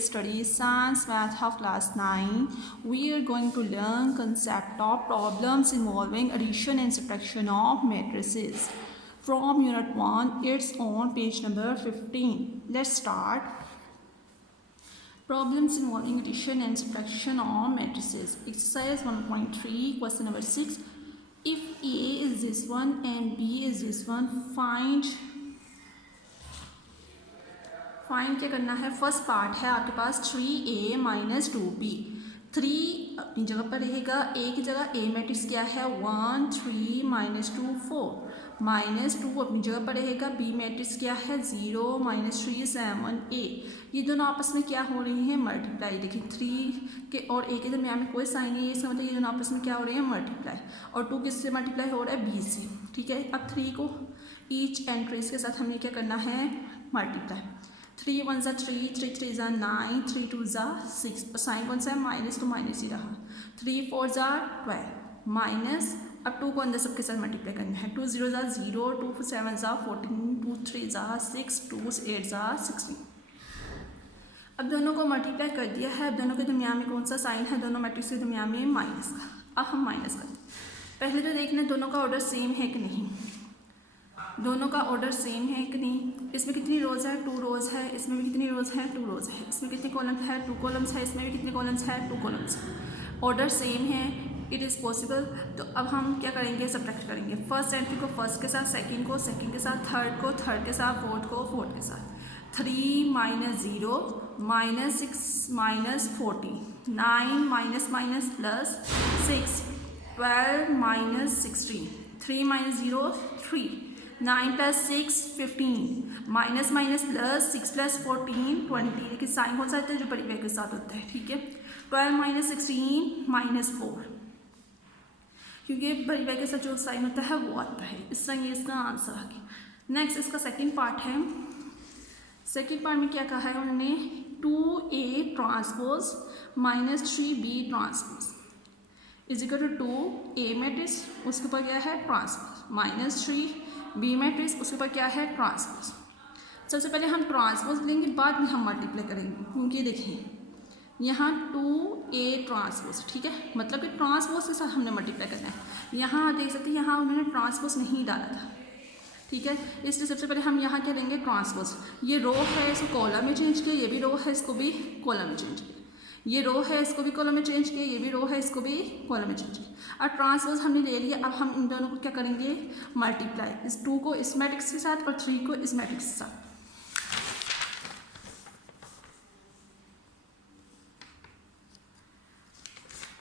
study Science Math of Class 9. We are going to learn concept of problems involving addition and subtraction of matrices. From Unit 1, it's on page number 15. Let's start. Problems involving addition and subtraction of matrices. Exercise 1.3, question number 6. If A is this one and B is this one, find क्या करना है. First part है आपके पास 3A minus 2B. 3 अपनी जगह पर रहेगा. A की जगह A मैट्रिक्स क्या है 1 3 माइनस 2 4. माइनस 2 अपनी जगह पर रहेगा. B मैट्रिक्स क्या है 0 माइनस 3 7 A. ये दोनों आपस में क्या हो रही हैं मल्टीप्लाई. देखिए 3 के और A के दरमियान में कोई साइन नहीं है, इसका मतलब ये दोनों आपस में क्या हो रहे हैं मल्टीप्लाई. और 2 किससे मल्टीप्लाई हो रहा है B से. ठीक है. अब 3 को ईच एंट्रीज के साथ हमने क्या करना है मल्टीप्लाई. 3 1 ज़ा 3 3 3 ज़ा 9 3 2 ज़ा 6. और साइन कौन सा है माइनस तो माइनस ही रहा. 3 4 ज़ा 12 माइनस. अब 2 को अंदर सबके साथ मल्टीप्लाई करना है. 2 0 ज़ा 0 2 7 ज़ा 14 2 3 ज़ा 6 2 8 ज़ा 16. अब दोनों को मल्टीप्लाई कर दिया है. अब दोनों के दरमियान में कौन सा साइन है दोनों मैट्रिक्स के दरमियान में माइनस का. अब हम माइनस करते हैं. पहले तो देखना दोनों का ऑर्डर सेम है कि नहीं. दोनों का ऑर्डर सेम है कि नहीं. इसमें कितनी रोज़ है 2 रोज़ है. इसमें भी कितनी रोज़ है 2 रोज़ है. इसमें कितने कॉलम्स है 2 कॉलम्स है. इसमें भी कितने कॉलम्स है 2 कॉलम्स है. ऑर्डर सेम है. It is possible. तो अब हम क्या करेंगे सब्ट्रैक्ट करेंगे. फर्स्ट एंट्री को फर्स्ट के साथ, सेकंड को सेकंड के साथ, थर्ड को थर्ड के साथ, फोर्थ को फोर्थ के साथ. 3 minus 0 minus 6 minus 40 9 minus minus plus 6 12 minus 16 3 minus 0 3 9 plus 6 15 minus minus plus 6 plus 14 20. देखिए साइन कौन सा आता है जो परिव्यय के साथ होता है. ठीक है. 12 माइनस 16 माइनस 4, क्योंकि परिव्यय के साथ जो साइन होता है वो आता है. इस तरह ये इसका आंसर आ गया. नेक्स्ट इसका सेकेंड पार्ट है. सेकेंड पार्ट में क्या कहा है उन्होंने 2A transpose minus 3B transpose is equal to 2A matrix उसके ऊपर क्या है ट्रांसपोज माइनस 3B मैट्रिक्स उसके ऊपर क्या है ट्रांसपोज. सबसे पहले हम ट्रांसपोज लेंगे, बाद में हम मल्टीप्लाई करेंगे. क्योंकि देखिए यहाँ 2A ट्रांसपोज, ठीक है, मतलब कि ट्रांसपोज के साथ हमने मल्टीप्लाई करना है. यहाँ आप देख सकते हैं यहाँ उन्होंने ट्रांसपोज नहीं डाला था. ठीक है. इसलिए सबसे पहले हम यहाँ क्या लेंगे ट्रांसपोज. ये रो है इसको कॉलम में चेंज किया. ये भी रो है इसको भी कॉलम में चेंज किया. ये रो है इसको भी कॉलम में चेंज किया. ये भी रो है इसको भी कॉलम में चेंज किया. अब ट्रांसपोज हमने ले लिया. अब हम इन दोनों को क्या करेंगे मल्टीप्लाई. इस 2 को इस मैट्रिक्स के साथ और 3 को इस मैट्रिक्स के साथ.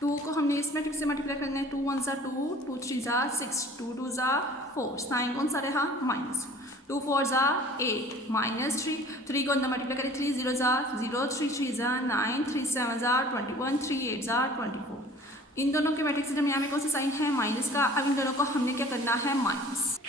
टू को हमने इस मैट्रिक्स से मल्टीप्लाई करना है. 2 1 ज़ा 2 2 3 ज़ा 6 2 2 ज़ा 4. साइन कौन सा रहा माइनस. 2 4 ज़ा 8 माइनस 3 3 को अंदर मल्टीप्लाई करें. 3 0 ज़ा 0 3 3 ज़ा 9 3 7 ज़ा 21 3 8 ज़ा 24. इन दोनों के मैट्रिक्स के दरमियान में कौन सा साइन है माइनस का. अब इन दोनों को हमने क्या करना है माइनस.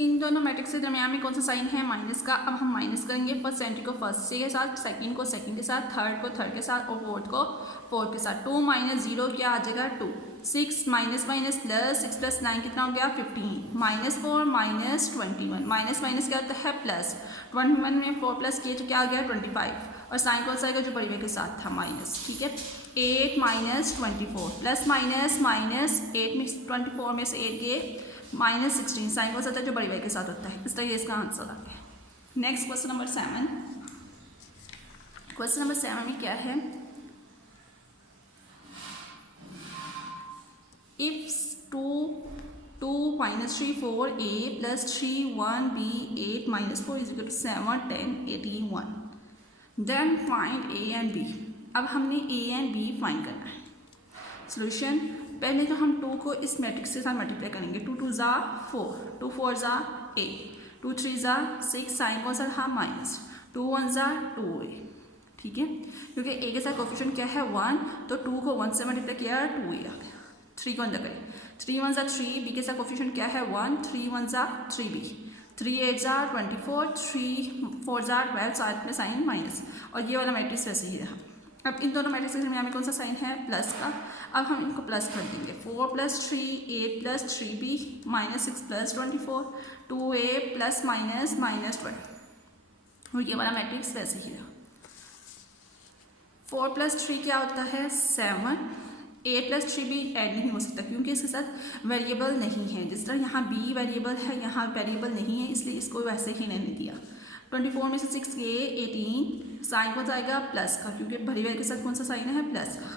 इन दोनों मैट्रिक्स के दरमियान में कौन सा साइन है माइनस का. अब हम माइनस करेंगे. फर्स्ट एंट्री को फर्स्ट के साथ, सेकंड को सेकंड के साथ, थर्ड को थर्ड के साथ और फोर्थ को फोर्थ के साथ. 2 माइनस 0 क्या आ जाएगा 2. 6 माइनस माइनस प्लस 6 प्लस 9 कितना हो गया 15 माइनस 4 माइनस 21. माइनस माइनस क्या होता है प्लस. 21 में 4 प्लस किए तो क्या आ गया 25. और साइन कौन सा आएगा जो परिव्यय के साथ था माइनस. ठीक है. 8 माइनस 24 प्लस माइनस माइनस 8 में 24 में से 8 ये माइनस 16. साइन कौन सा होता है जो परिव्यय के साथ होता है. इस तरह ये इसका आंसर आ गया. Next question number 7. Question number 7 में क्या है if 2 minus 3 4A plus 3 1B 8 minus 4 is equal to 7 10 81. Then find A and B. अब हमने A and B फाइंड करना है. सोल्यूशन पहले तो हम 2 को इस मैट्रिक्स के साथ मल्टीप्लाई करेंगे. 2 2 ज़ा 4 2 4 ज़ा 8 2 3 ज़ा 6. साइन कौन सा था माइनस. 2 1 ज़ा 2A. ठीक है. क्योंकि A के साथ कोफिशिएंट क्या है 1 तो 2 को 1 से मल्टीप्लाई किया 2A आ गया. 3 को अंदर करें. 3 1 ज़ा 3. B के साथ कोफिशिएंट क्या है 1 3 1 ज़ा 3B. 3 8 ज़ा 24 3 4 ज़ा 12. साथ में साइन माइनस. और ये वाला मैट्रिक्स वैसे ही रहा. अब इन दोनों मैट्रिक्स के दरमियान में कौन सा साइन है प्लस का. अब हम इनको प्लस कर देंगे. 4 plus 3 8 plus 3B minus 6 plus 24 2A plus minus minus 12. और ये वाला मैट्रिक्स वैसे ही रहा. 4 + 3 क्या होता है 7। 8 + 3 भी ऐड नहीं हो सकता क्योंकि इसके साथ वेरिएबल नहीं है। जिस तरह यहाँ b वेरिएबल है, यहाँ वेरिएबल नहीं है, इसलिए इसको वैसे ही नहीं दिया। 24 में से 6 गए 18, साइन कौन सा आएगा प्लस का, क्योंकि भरी वैल्यू के साथ कौन सा साइन है प्लस का।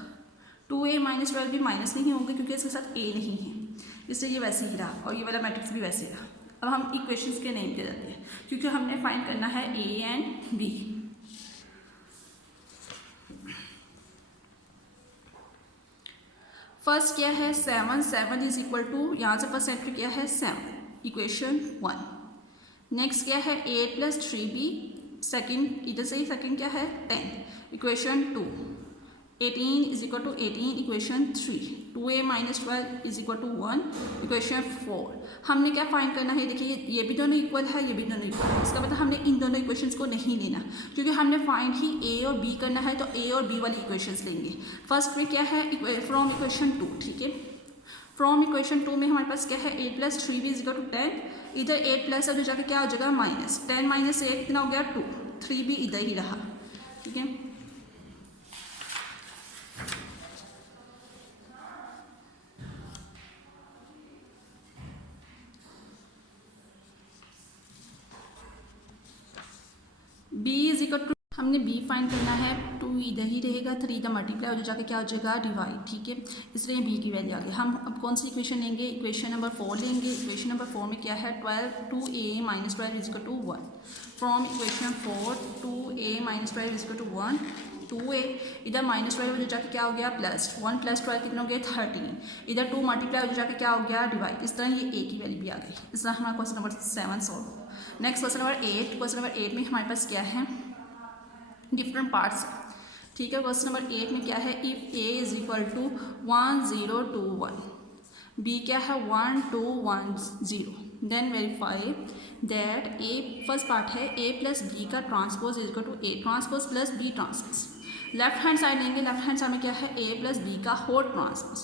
2a - 12 भी माइनस नहीं होंगे क्योंकि इसके साथ a नहीं है, इसलिए ये वैसे ही रहा और ये वाला मैट्रिक्स भी वैसे रहा। अब हम इक्वेशंस के नेम दे देते हैं क्योंकि हमने फाइंड करना है a एंड b। फर्स्ट क्या है 7, 7 इज इक्वल टू, यहाँ से फर्स्ट एंट्री क्या है 7, इक्वेशन 1। नेक्स्ट क्या है 8 + 3b, सेकंड इधर से ही सेकंड क्या है 10, equation 2। 18 is equal to 18, equation 3। 2a - 12 is equal to 1, equation 4। हमने क्या फाइंड करना है, देखिए ये भी दोनों इक्वल है, ये भी दोनों इक्वल है, इसका मतलब हमने इन दोनों इक्वेशंस को नहीं लेना क्योंकि हमने फाइंड ही a और b करना है, तो a और b वाली इक्वेशंस लेंगे। फर्स्ट में क्या है फ्रॉम इक्वेशन 2, ठीक है। फ्रॉम इक्वेशन 2 में हमारे पास क्या है 8 + 3b इज इक्वल टू 10, इधर 8 प्लस अब जाकर क्या हो जाएगा माइनस 10 - 8 कितना हो गया 2, 3 भी इधर ही रहा, ठीक है। b इज इक्वल टू, हमने b फाइंड करना है, 2 इधर ही रहेगा, 3 इधर मल्टीप्लाई हो जाके क्या हो जाएगा डिवाइड, ठीक है। इसलिए b की वैल्यू आ गई। हम अब कौन सी इक्वेशन लेंगे, इक्वेशन नंबर 4 लेंगे। इक्वेशन नंबर 4 में क्या है 2a - 12 is equal to 1। From equation 4 2a - 12 is equal to 1, 2a इधर -12 हो जाके क्या हो गया प्लस 1 + 12 कितना हो गया 13, इधर 2 मल्टीप्लाई हो जाके क्या हो गया डिवाइड। इस तरह ये a की वैल्यू भी आ गई। इस तरह हमारा question number 7 solve. Next question number 8। Question number 8 में हमारे पास क्या है डिफरेंट पार्ट्स, ठीक है। क्वेश्चन नंबर 8 में क्या है if a is equal to 1 0 2 1, b क्या है 1 2 1 0, then verify that a, first part है a + b का transpose is equal to a transpose + b transpose. Left hand side लेंगे, लेफ्ट हैंड साइड में क्या है a + b का whole transpose,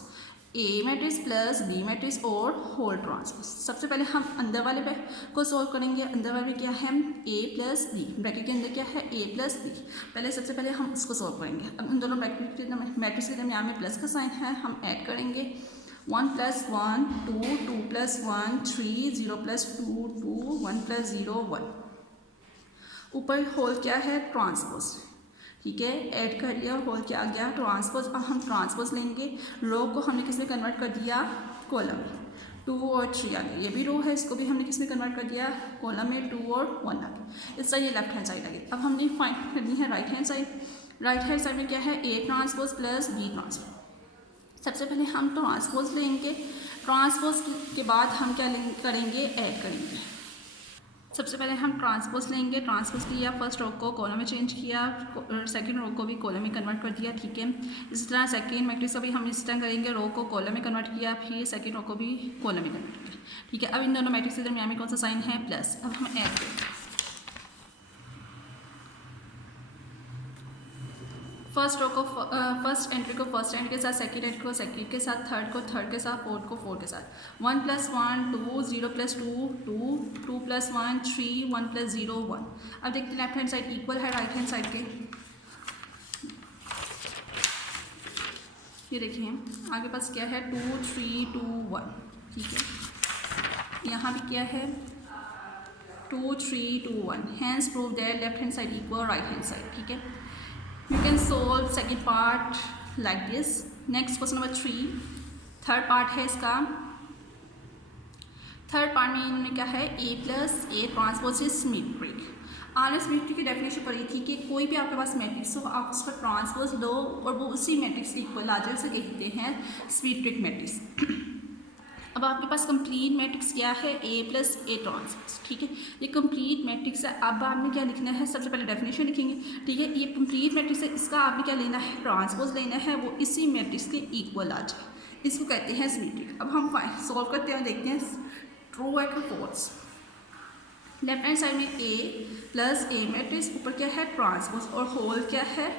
a matrix + b matrix और होल ट्रांसपोज। सबसे पहले हम अंदर वाले पे को सॉल्व करेंगे। अंदर वाले में क्या है a + b, ब्रैकेट के अंदर क्या है a + b, पहले सबसे पहले हम उसको सॉल्व करेंगे। अब इन दोनों मैट्रिक्स के दरमियान में प्लस का साइन है, हम ऐड करेंगे 1 + 1 2 2 + 1 3 0 + 2 2 1 + 0 1। ऊपर होल क्या है ट्रांसपोज, ठीक है, ऐड कर लिया, होल क्या आ गया ट्रांसपोज। अब हम ट्रांसपोज लेंगे, रो को हमने किस में कन्वर्ट कर दिया कॉलम में, 2 और 3 आ गया। ये भी रो है, इसको भी हमने किस में कन्वर्ट कर दिया कॉलम में, 2 और 1 आ गया। इस तरह ये लेफ्ट हैंड साइड आ गई। अब हमने फाइंड करनी है right hand side. Right hand side में क्या है a ट्रांसपोज + b ट्रांसपोज। सबसे पहले हम ट्रांसपोज लेंगे, ट्रांसपोज के बाद हम क्या करेंगे ऐड करेंगे। सबसे पहले हम ट्रांसपोज लेंगे, ट्रांसपोज लिया, फर्स्ट रो को कॉलम में चेंज किया, सेकंड रो को भी कॉलम में कन्वर्ट कर दिया, ठीक है। इस तरह सेकंड मैट्रिक्स को भी हम इस तरह करेंगे, रो को कॉलम में कन्वर्ट किया, फिर सेकंड रो को भी कॉलम में कन्वर्ट किया, ठीक है। अब इन दोनों मैट्रिक्स के दरमियान में कौन सा साइन है प्लस। अब हम ऐड करेंगे फर्स्ट रो को फर्स्ट एंट्री को फर्स्ट एंट्री के साथ, सेकंड एंट्री को सेकंड के साथ, थर्ड को थर्ड के साथ, फोर्थ को फोर्थ के साथ। 1 + 1 2 0 + 2 2 2 + 1 3 1 + 0 1। अब देखते हैं लेफ्ट हैंड साइड इक्वल है राइट हैंड साइड के। ये देखिए आगे पास क्या है 2 3 2 1, ठीक है। यहाँ भी क्या है 2 3 2 1, hence prove that left hand side equal right hand side, ठीक है। You can solve second part like this. Next question number 3, third part है इसका। थर्ड पार्ट में इनमें क्या है a + a transpose is symmetric. आपने सिमेट्रिक की डेफिनेशन पढ़ी थी कि कोई भी आपके पास मैट्रिक्स हो आप उसका ट्रांसपोज लो और वो उसी मैट्रिक्स के इक्वल आ जाए, उसे कहते हैं सिमेट्रिक मैट्रिक्स। अब आपके पास कंप्लीट मैट्रिक्स क्या है a + a ट्रांसपोज, ठीक है। ये कंप्लीट मैट्रिक्स है। अब आपने क्या लिखना है, सबसे पहले डेफिनेशन लिखेंगे, ठीक है। ये कंप्लीट मैट्रिक्स है, इसका आपने क्या लेना है ट्रांसपोज लेना है, वो इसी मैट्रिक्स के इक्वल आ जाए, इसको कहते हैं सिमेट्रिक। अब हम सॉल्व करते हैं, देखते हैं ट्रू है कि फॉल्स। लेफ्ट हैंड साइड में a + a मैट्रिक्स, ऊपर क्या है ट्रांसपोज और होल क्या है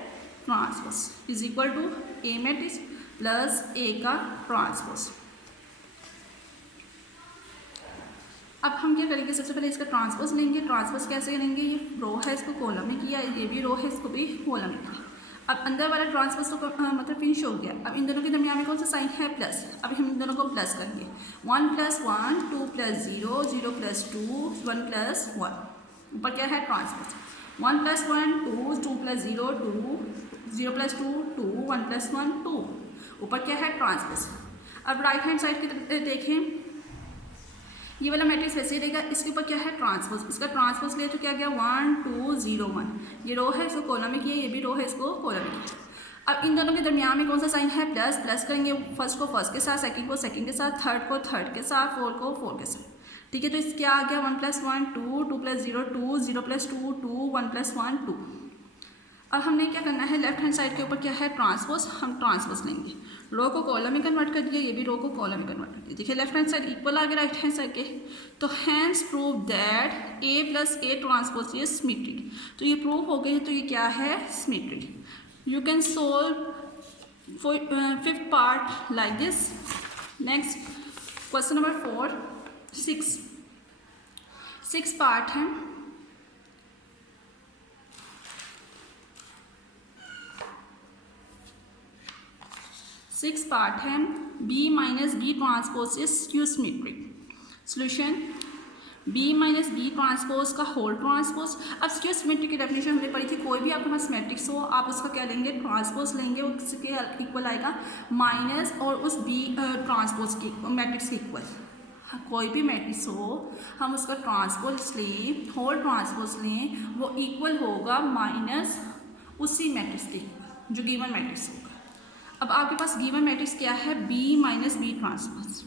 transpose is equal to a matrix + a का ट्रांसपोज। अब हम क्या करेंगे, सबसे पहले इसका ट्रांसपोज लेंगे। ट्रांसपोज कैसे करेंगे, ये रो है इसको कॉलम में किया, ये भी रो है इसको भी कॉलम में किया। अब अंदर वाला ट्रांसपोज तो मतलब फिनिश हो गया। अब इन दोनों के दरमियान में कौन सा साइन है, प्लस। अब हम इन दोनों को प्लस करेंगे, 1 + 1, 2 + 0, 0 + 2, 1 + 1। ऊपर क्या है, ट्रांसपोज। 1 + 1 2, 2 + 0 2, 0 + 2 2, 1 + 1 2। ऊपर क्या है, ट्रांसपोज। अब राइट हैंड साइड की तरफ देखें, ये वाला मैट्रिक्स वैसे ही रहेगा, इसके ऊपर क्या है, ट्रांसपोज। इसका ट्रांसपोज ले तो क्या गया, 1 2 0 1। ये रो है, इसको कॉलम में किया, ये भी रो है, इसको कॉलम में किया। अब इन दोनों के दरमियान में कौन सा साइन है, प्लस। प्लस करेंगे फर्स्ट को फर्स्ट के साथ, सेकंड को सेकंड के साथ, थर्ड को थर्ड के साथ, फोर्थ को फोर्थ के साथ। ठीक है, तो इस क्या आ गया, 1 + 1 2, 2 + 0 2, 0 + 2 2, 1 + 1 2। अब हमने क्या करना है, लेफ्ट हैंड साइड के ऊपर क्या है, ट्रांसपोज। हम ट्रांसपोज लेंगे, रो को कॉलम में कन्वर्ट कर दिया, ये भी रो को कॉलम में कन्वर्ट कर दिया। देखिए लेफ्ट हैंड साइड इक्वल आ गया राइट हैंड साइड के। तो hence prove that A + A transpose is symmetric. तो ये प्रूव हो गई है, तो ये क्या है, symmetric. You can solve fifth part like this. Next question number 4 6 part है। सिक्स पार्ट है, B - B transpose is skew symmetric. Solution, B - B transpose का होल ट्रांसपोज। अब स्क्यू सिमेट्रिक की डेफिनेशन हमने पढ़ी थी, कोई भी आपके पास मैट्रिक्स हो, आप उसका क्या लेंगे, ट्रांसपोज लेंगे, उसके इक्वल आएगा माइनस और उस B ट्रांसपोज के मैट्रिक्स के इक्वल। कोई भी मैट्रिक्स हो, हम उसका ट्रांसपोज लें, होल ट्रांसपोज लें, वो इक्वल होगा माइनस उसी मैट्रिक्स के जो गिवन मैट्रिक्स होगा। अब आपके पास गिवन मैट्रिक्स क्या है, B - B ट्रांसपोज।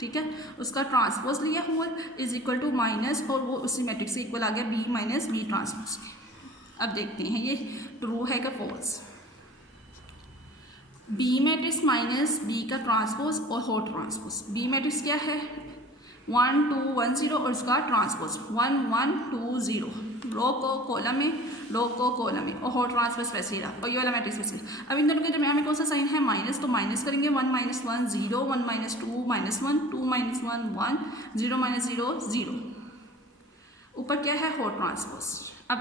ठीक है, उसका ट्रांसपोज लिया whole is equal to minus और वो उसी मैट्रिक्स से इक्वल आ गया B - B ट्रांसपोज के। अब देखते हैं ये ट्रू है क्या false. B matrix minus B का ट्रांसपोज और होल ट्रांसपोज। B मैट्रिक्स क्या है, 1 2 1 0 और उसका ट्रांसपोज 1 1 2 0। रो को कॉलम में, रो को कॉलम में, और होल ट्रांसपोज वैसे ही रहा, और ये वाला मैट्रिक्स वैसे। अब इन दोनों के दरमियान में कौन सा साइन है, माइनस। तो माइनस करेंगे, 1 - 1 0, 1 - 2 -1, 2 - 1 1, 0 - 0 0। ऊपर क्या है, होल ट्रांसपोज। अब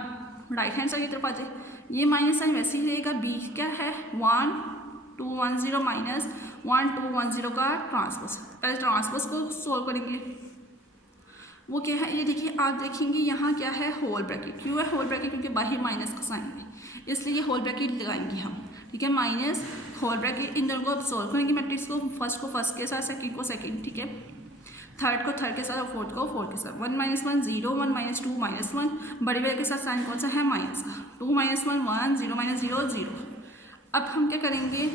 राइट हैंड साइड की तरफ आ जाए, ये माइनस साइन वैसे ही रहेगा। B क्या है, 1 2 1 0 माइनस 1 2 1 0 का ट्रांसपोज। पहले ट्रांसपोज को सोल्व करेंगे, वो क्या है, ये देखिए आप देखेंगे यहाँ क्या है, होल ब्रैकेट। क्यों है होल ब्रैकेट, क्योंकि बाहर माइनस का साइन है, इसलिए होल ब्रैकेट लगाएंगे हम। ठीक है, माइनस होल ब्रैकेट। इन दोनों को अब सोल्व करेंगे मैट्रिक्स को, फर्स्ट को फर्स्ट के साथ, सेकंड को सेकंड। ठीक है, थर्ड को थर्ड के साथ और फोर्थ को फोर्थ के साथ। 1 - 1 0, 1 - 2 -1, बड़े बड़े के साथ साइन कौन सा है, माइनस का। 2 - 1 1, 0 - 0 0। अब हम क्या करेंगे,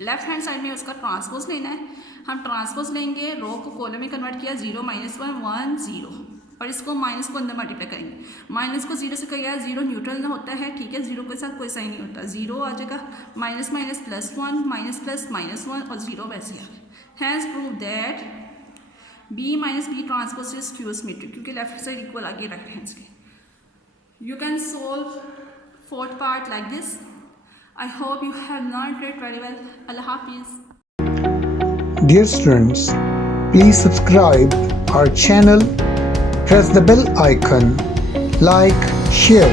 लेफ्ट हैंड साइड में उसका ट्रांसपोज लेना है। हम ट्रांसपोज लेंगे, रो को कॉलम में कन्वर्ट किया, 0 - 1 1 0, और इसको माइनस को अंदर मल्टीप्लाई करेंगे। माइनस को 0 से किया, 0 न्यूट्रल ना होता है। ठीक है, 0 के साथ कोई साइन नहीं होता, 0 आ जाएगा, minus minus plus 1, minus plus -1 और 0 वैसे आ गया। Has prove that B - B transpose is skew symmetric, क्योंकि लेफ्ट साइड इक्वल आ गई राइट हैंड के। You can solve fourth part like this. I hope you have learned it very well. Allah Hafiz. Dear students, please subscribe our channel, press the bell icon, like, share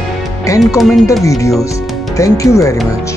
and comment the videos. Thank you very much.